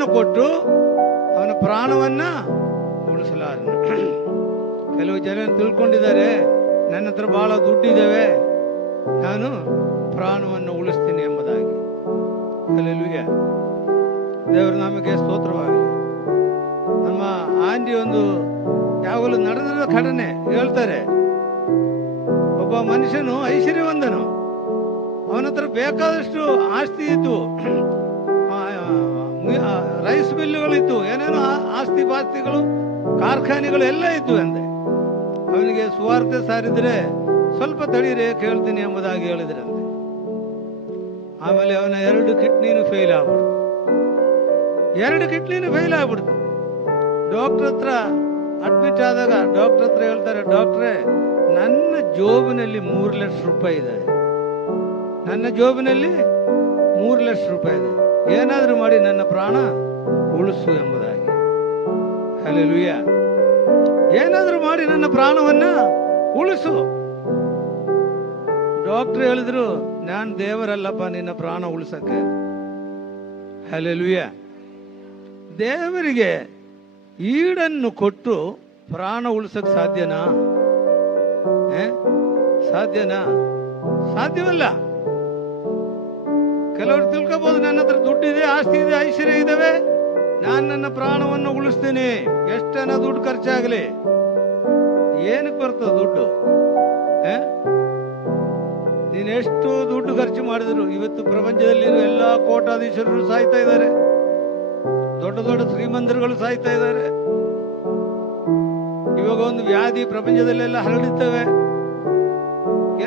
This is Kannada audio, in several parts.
ಈಡನ್ನು ಕೊಟ್ಟು ಅವನ ಪ್ರಾಣವನ್ನ ಉಳಿಸಲಾರನು. ಕೆಲವು ಜನ ತಿಳ್ಕೊಂಡಿದ್ದಾರೆ, ನನ್ನ ಹತ್ರ ಬಹಳ ದುಡ್ಡಿದ್ದಾವೆ, ನಾನು ಪ್ರಾಣವನ್ನು ಉಳಿಸ್ತೀನಿ ಎಂಬುದಾಗಿ. ಹಲ್ಲೆಲೂಯಾ, ದೇವರ ನಾಮಕ್ಕೆ ಸ್ತೋತ್ರವಾಗಲಿ. ನಮ್ಮ ಆಂಟಿ ಒಂದು ಯಾವಾಗಲೂ ನಡೆದ ಘಟನೆ ಹೇಳ್ತಾರೆ. ಒಬ್ಬ ಮನುಷ್ಯನು ಐಶ್ವರ್ಯವಂತನು, ಅವನ ಹತ್ರ ಬೇಕಾದಷ್ಟು ಆಸ್ತಿ ಇತ್ತು, ರೈಸ್ ಮಿಲ್ಲುಗಳಿತ್ತು, ಏನೇನೋ ಆಸ್ತಿ ಪಾಸ್ತಿಗಳು, ಕಾರ್ಖಾನೆಗಳು ಎಲ್ಲ ಇತ್ತು ಅಂತೆ. ಅವನಿಗೆ ಸುವಾರ್ತೆ ಸಾರಿದ್ರೆ ಸ್ವಲ್ಪ ತಡೀರೆ ಕೇಳ್ತೀನಿ ಎಂಬುದಾಗಿ ಹೇಳಿದ್ರಂತೆ. ಆಮೇಲೆ ಅವನ 2 ಕಿಡ್ನಿನೂ ಫೇಲ್ ಆಗ್ಬಿಡ್ತು. 2 ಕಿಡ್ನಿನೂ ಫೇಲ್ ಆಗ್ಬಿಡ್ತು. ಡಾಕ್ಟರ್ ಹತ್ರ ಅಡ್ಮಿಟ್ ಆದಾಗ ಡಾಕ್ಟರ್ ಹತ್ರ ಹೇಳ್ತಾರೆ, ಡಾಕ್ಟ್ರೇ, ನನ್ನ ಜೋಬಿನಲ್ಲಿ 3 ಲಕ್ಷ ರೂಪಾಯಿ ಇದೆ, ನನ್ನ ಜೋಬಿನಲ್ಲಿ 3 ಲಕ್ಷ ರೂಪಾಯಿ ಇದೆ, ಏನಾದ್ರೂ ಮಾಡಿ ನನ್ನ ಪ್ರಾಣ ಉಳಿಸು ಎಂಬುದಾಗಿ. ಹಲ್ಲೆಲೂಯಾ, ಏನಾದ್ರೂ ಮಾಡಿ ನನ್ನ ಪ್ರಾಣವನ್ನ ಉಳಿಸು. ಡಾಕ್ಟರ್ ಹೇಳಿದ್ರು, ನಾನು ದೇವರಲ್ಲಪ್ಪ ನಿನ್ನ ಪ್ರಾಣ ಉಳಿಸಕ್ಕೆ. ಹಲ್ಲೆಲೂಯಾ, ದೇವರಿಗೆ ಈಡನ್ನು ಕೊಟ್ಟು ಪ್ರಾಣ ಉಳಿಸಕ್ ಸಾಧ್ಯನಾ? ಸಾಧ್ಯನಾ? ಸಾಧ್ಯವಲ್ಲ. ಕೆಲವರು ತಿಳ್ಕೋಬಹುದು, ನನ್ನ ಹತ್ರ ದುಡ್ಡಿದೆ, ಆಸ್ತಿ ಇದೆ, ಐಶ್ವರ್ಯ ಇದಾವೆ, ನಾನು ನನ್ನ ಪ್ರಾಣವನ್ನು ಉಳಿಸ್ತೇನೆ, ಎಷ್ಟನ ದುಡ್ಡು ಖರ್ಚಾಗಲಿ. ಏನಕ್ಕೆ ಬರ್ತದೆ ದುಡ್ಡು? ನೀನು ಎಷ್ಟು ದುಡ್ಡು ಖರ್ಚು ಮಾಡಿದ್ರು, ಇವತ್ತು ಪ್ರಪಂಚದಲ್ಲಿರೋ ಎಲ್ಲಾ ಕೋಟಾಧೀಶರು ಸಾಯ್ತಾ ಇದ್ದಾರೆ, ದೊಡ್ಡ ದೊಡ್ಡ ಶ್ರೀಮಂತರುಗಳು ಸಾಯ್ತಾ ಇದ್ದಾರೆ. ಇವಾಗ ಒಂದು ವ್ಯಾಧಿ ಪ್ರಪಂಚದಲ್ಲೆಲ್ಲ ಹರಡುತ್ತವೆ,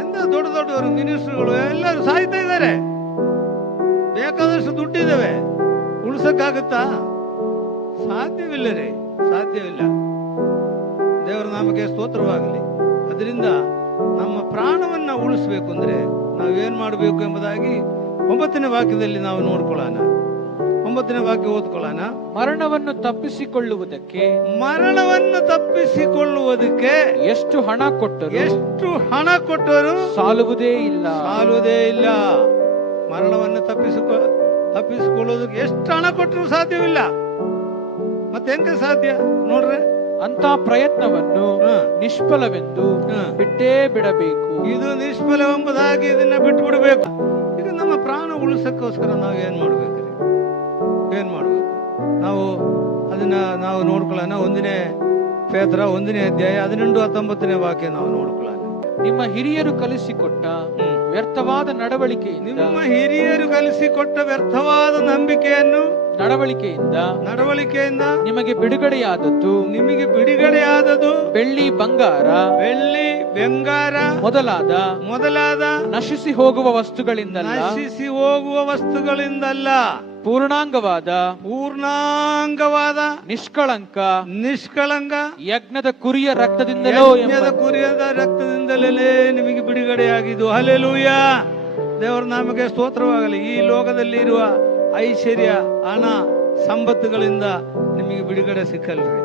ಎಂತ ದೊಡ್ಡ ದೊಡ್ಡವರು ಮಿನಿಸ್ಟರ್ಗಳು ಎಲ್ಲರೂ ಸಾಯ್ತಾ ಇದ್ದಾರೆ. ಬೇಕಾದಷ್ಟು ದುಡ್ಡಿದ್ದಾವೆ, ಉಳಿಸಕ್ಕಾಗತ್ತಾ? ಸಾಧ್ಯವಿಲ್ಲ ರೀ, ಸಾಧ್ಯವಿಲ್ಲ. ದೇವರ ನಾಮಕ್ಕೆ ಸ್ತೋತ್ರವಾಗಲಿ. ಅದರಿಂದ ನಮ್ಮ ಪ್ರಾಣವನ್ನ ಉಳಿಸ್ಬೇಕು ಅಂದ್ರೆ ನಾವೇನ್ ಮಾಡಬೇಕು ಎಂಬುದಾಗಿ 9ನೇ ವಾಕ್ಯದಲ್ಲಿ ನಾವು ನೋಡ್ಕೊಳ್ಳೋಣ. 9ನೇ ವಾಕ್ಯ ಓದ್ಕೊಳ್ಳೋಣ. ಮರಣವನ್ನು ತಪ್ಪಿಸಿಕೊಳ್ಳುವುದಕ್ಕೆ ಎಷ್ಟು ಹಣ ಕೊಟ್ಟರು ಸಾಲುವುದೇ ಇಲ್ಲ. ಮರಣವನ್ನು ತಪ್ಪಿಸಿಕೊಳ್ಳುವುದಕ್ಕೆ ಎಷ್ಟು ಹಣ ಕೊಟ್ಟರು ಸಾಧ್ಯವಿಲ್ಲ. ಮತ್ತೆ ಹೆಂಗೆ ಸಾಧ್ಯ ನೋಡ್ರೆ? ಅಂತ ಪ್ರಯತ್ನವನ್ನು ನಿಷ್ಫಲವೆಂದು ಬಿಟ್ಟೇ ಬಿಡಬೇಕು. ಇದು ನಿಷ್ಫಲವೆಂಬುದಾಗಿ ಇದನ್ನ ಬಿಟ್ಟು ಬಿಡಬೇಕು. ಈಗ ನಮ್ಮ ಪ್ರಾಣ ಉಳಿಸಕ್ಕೋಸ್ಕರ ನಾವು ಏನ್ ಮಾಡ್ಬೇಕ್ರಿ? ನಾವು ಅದನ್ನ ನಾವು ನೋಡ್ಕೊಳ್ಳೋಣ. 1ನೇ ಪೇತ್ರ 1ನೇ ಅಧ್ಯಾಯ 18-19ನೇ ವಾಕ್ಯ ನಾವು ನೋಡ್ಕೊಳ್ಳೋಣ. ನಿಮ್ಮ ಹಿರಿಯರು ಕಲಿಸಿಕೊಟ್ಟ ವ್ಯರ್ಥವಾದ ನಡವಳಿಕೆಯಿಂದ ನಿಮಗೆ ಬಿಡುಗಡೆಯಾದದ್ದು ಬೆಳ್ಳಿ ಬಂಗಾರ ಮೊದಲಾದ ನಶಿಸಿ ಹೋಗುವ ವಸ್ತುಗಳಿಂದಲ್ಲ, ಪೂರ್ಣಾಂಗವಾದ ನಿಷ್ಕಳಂಕ ಯಜ್ಞದ ಕುರಿಯ ರಕ್ತದಿಂದಲೇ ನಿಮಗೆ ಬಿಡುಗಡೆಯಾಗಿದ್ದು. ಹಲ್ಲೆಲೂಯಾ, ದೇವರ ನಾಮಕ್ಕೆ ಸ್ತೋತ್ರವಾಗಲಿ. ಈ ಲೋಕದಲ್ಲಿ ಇರುವ ಐಶ್ವರ್ಯ, ಹಣ, ಸಂಪತ್ತುಗಳಿಂದ ನಿಮಗೆ ಬಿಡುಗಡೆ ಸಿಕ್ಕಲ್ರಿ.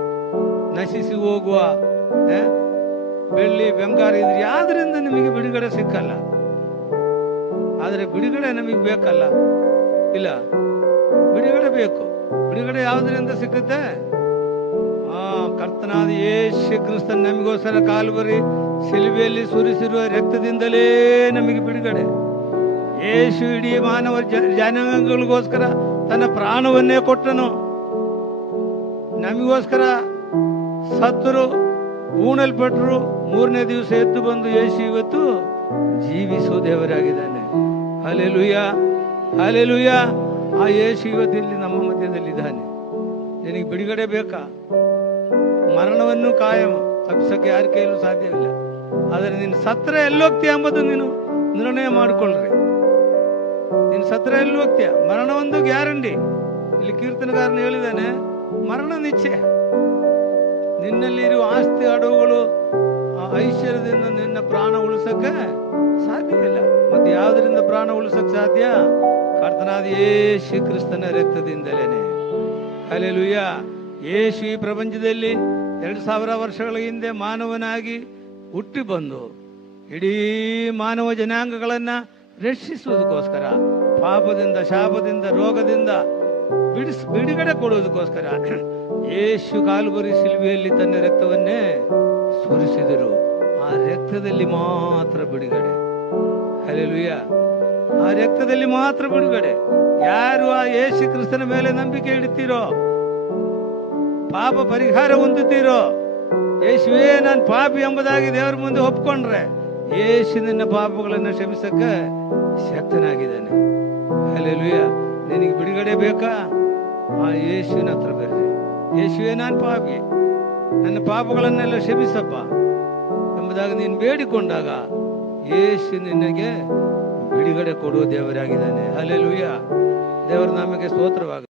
ನಶಿಸಿ ಹೋಗುವ ಬೆಳ್ಳಿ ಬಂಗಾರ ಇದ್ರೆ ಯಾವ್ದ್ರಿಂದ ನಿಮಗೆ ಬಿಡುಗಡೆ ಸಿಕ್ಕಲ್ಲ. ಆದ್ರೆ ಬಿಡುಗಡೆ ನಮಗೆ ಬೇಕಲ್ಲ? ಇಲ್ಲ, ಬಿಡುಗಡೆ ಬೇಕು. ಬಿಡುಗಡೆ ಯಾವುದರಿಂದ ಸಿಕ್ಕುತ್ತೆ? ಕರ್ತನಾದ ಯೇಸು ಕ್ರಿಸ್ತನ ನಮಗೋಸ್ಕರ ಕಾಲ್ವರಿ ಶಿಲುಬೆಯಲ್ಲಿ ಸುರಿಸಿರುವ ರಕ್ತದಿಂದಲೇ ನಮಗೆ ಬಿಡುಗಡೆ. ಯೇಸು ಇಡೀ ಮಾನವ ಜನಾಂಗಗಳಿಗೋಸ್ಕರ ತನ್ನ ಪ್ರಾಣವನ್ನೇ ಕೊಟ್ಟನು. ನಮಗೋಸ್ಕರ ಸತ್ತರು, ಹೂಣಲ್ಪಟ್ಟರು, 3ನೇ ದಿವಸ ಎದ್ದು ಬಂದು ಯೇಸು ಇವತ್ತು ಜೀವಿಸುವ ದೇವರಾಗಿದ್ದಾನೆ. Hallelujah, hallelujah. ಆ ಯೇಸು ಇವತ್ತು ಇಲ್ಲಿ ನಮ್ಮ ಮಧ್ಯದಲ್ಲಿದ್ದಾನೆ. ನಿನಗೆ ಬಿಡುಗಡೆ ಬೇಕಾ? ಮರಣವನ್ನು ಕಾಯಂ ತಪ್ಪಿಸಕ್ಕೆ ಯಾರ ಕೈಯಲ್ಲೂ ಸಾಧ್ಯವಿಲ್ಲ. ಆದರೆ ನೀನು ಸತ್ರ ಎಲ್ಲೋಗ್ತೀಯ ಎಂಬುದು ನೀನು ನಿರ್ಣಯ ಮಾಡಿಕೊಳ್ಳ್ರಿ. ನೀನು ಸತ್ರ ಎಲ್ಲಿ ಹೋಗ್ತೀಯ? ಮರಣ ಒಂದು ಗ್ಯಾರಂಟಿ. ಇಲ್ಲಿ ಕೀರ್ತನಗಾರನು ಹೇಳಿದ್ದಾನೆ, ಮರಣ ನಿಶ್ಚಯ. ನಿನ್ನಲ್ಲಿರುವ ಆಸ್ತಿ ಅಡವುಗಳು, ಐಶ್ವರ್ಯದಿಂದ ನಿನ್ನ ಪ್ರಾಣ ಉಳಿಸಕ್ಕೆ ಸಾಧ್ಯವಿಲ್ಲ. ಮತ್ತೆ ಯಾವುದರಿಂದ ಪ್ರಾಣ ಉಳಿಸಕ್ಕೆ ಸಾಧ್ಯ? ಕರ್ತನಾದ ಯೇಸು ಕ್ರಿಸ್ತನ ರಕ್ತದಿಂದಲೇನೆ. ಹಲ್ಲೆಲೂಯಾ. ಯೇಸು ಈ ಪ್ರಪಂಚದಲ್ಲಿ 2000 ವರ್ಷಗಳ ಹಿಂದೆ ಮಾನವನಾಗಿ ಹುಟ್ಟಿ ಬಂದು ಇಡೀ ಮಾನವ ಜನಾಂಗಗಳನ್ನ ರಕ್ಷಿಸುವುದಕ್ಕೋಸ್ಕರ ಪಾಪದಿಂದ, ಶಾಪದಿಂದ, ರೋಗದಿಂದ ಬಿಡುಗಡೆ ಕೊಡೋದಕ್ಕೋಸ್ಕರ ಯೇಸು ಕಾಲ್ವರಿ ಶಿಲುಬೆಯಲ್ಲಿ ತನ್ನ ರಕ್ತವನ್ನೇ ಸುರಿಸಿದರು. ಆ ರಕ್ತದಲ್ಲಿ ಮಾತ್ರ ಬಿಡುಗಡೆ. ಹಲ್ಲೆಲೂಯಾ. ಆ ರಕ್ತದಲ್ಲಿ ಮಾತ್ರ ಬಿಡುಗಡೆ. ಯಾರು ಆ ಯೇಸು ಕ್ರಿಸ್ತನ ಮೇಲೆ ನಂಬಿಕೆ ಇಡ್ತೀರೋ, ಪಾಪ ಪರಿಹಾರ ಹೊಂದುತ್ತೀರೋ, ಯೇಸುವೇ ನಾನು ಪಾಪಿ ಎಂಬುದಾಗಿ ದೇವರ ಮುಂದೆ ಒಪ್ಕೊಂಡ್ರೆ ಯೇಸು ನಿನ್ನ ಪಾಪಗಳನ್ನು ಕ್ಷಮಿಸಕ್ಕೆ ಶಕ್ತನಾಗಿದ್ದಾನೆ. ಹಲ್ಲೆಲೂಯಾ. ನಿನಗೆ ಬಿಡುಗಡೆ ಬೇಕಾ? ಆ ಯೇಸುವಿನ ಹತ್ರ ಬರ್ರಿ. ಯೇಸುವೇ ನಾನು ಪಾಪಿ, ನನ್ನ ಪಾಪಗಳನ್ನೆಲ್ಲ ಕ್ಷಮಿಸಪ್ಪ ಎಂಬುದಾಗಿ ನೀನು ಬೇಡಿಕೊಂಡಾಗ ಯೇಸು ನಿನಗೆ ಬಿಡುಗಡೆ ಕೊಡುವ ದೇವರಾಗಿದ್ದಾನೆ. ಹಲ್ಲೆಲೂಯಾ. ದೇವರ ನಾಮಕ್ಕೆ ಸ್ತೋತ್ರವಾಗಲಿ.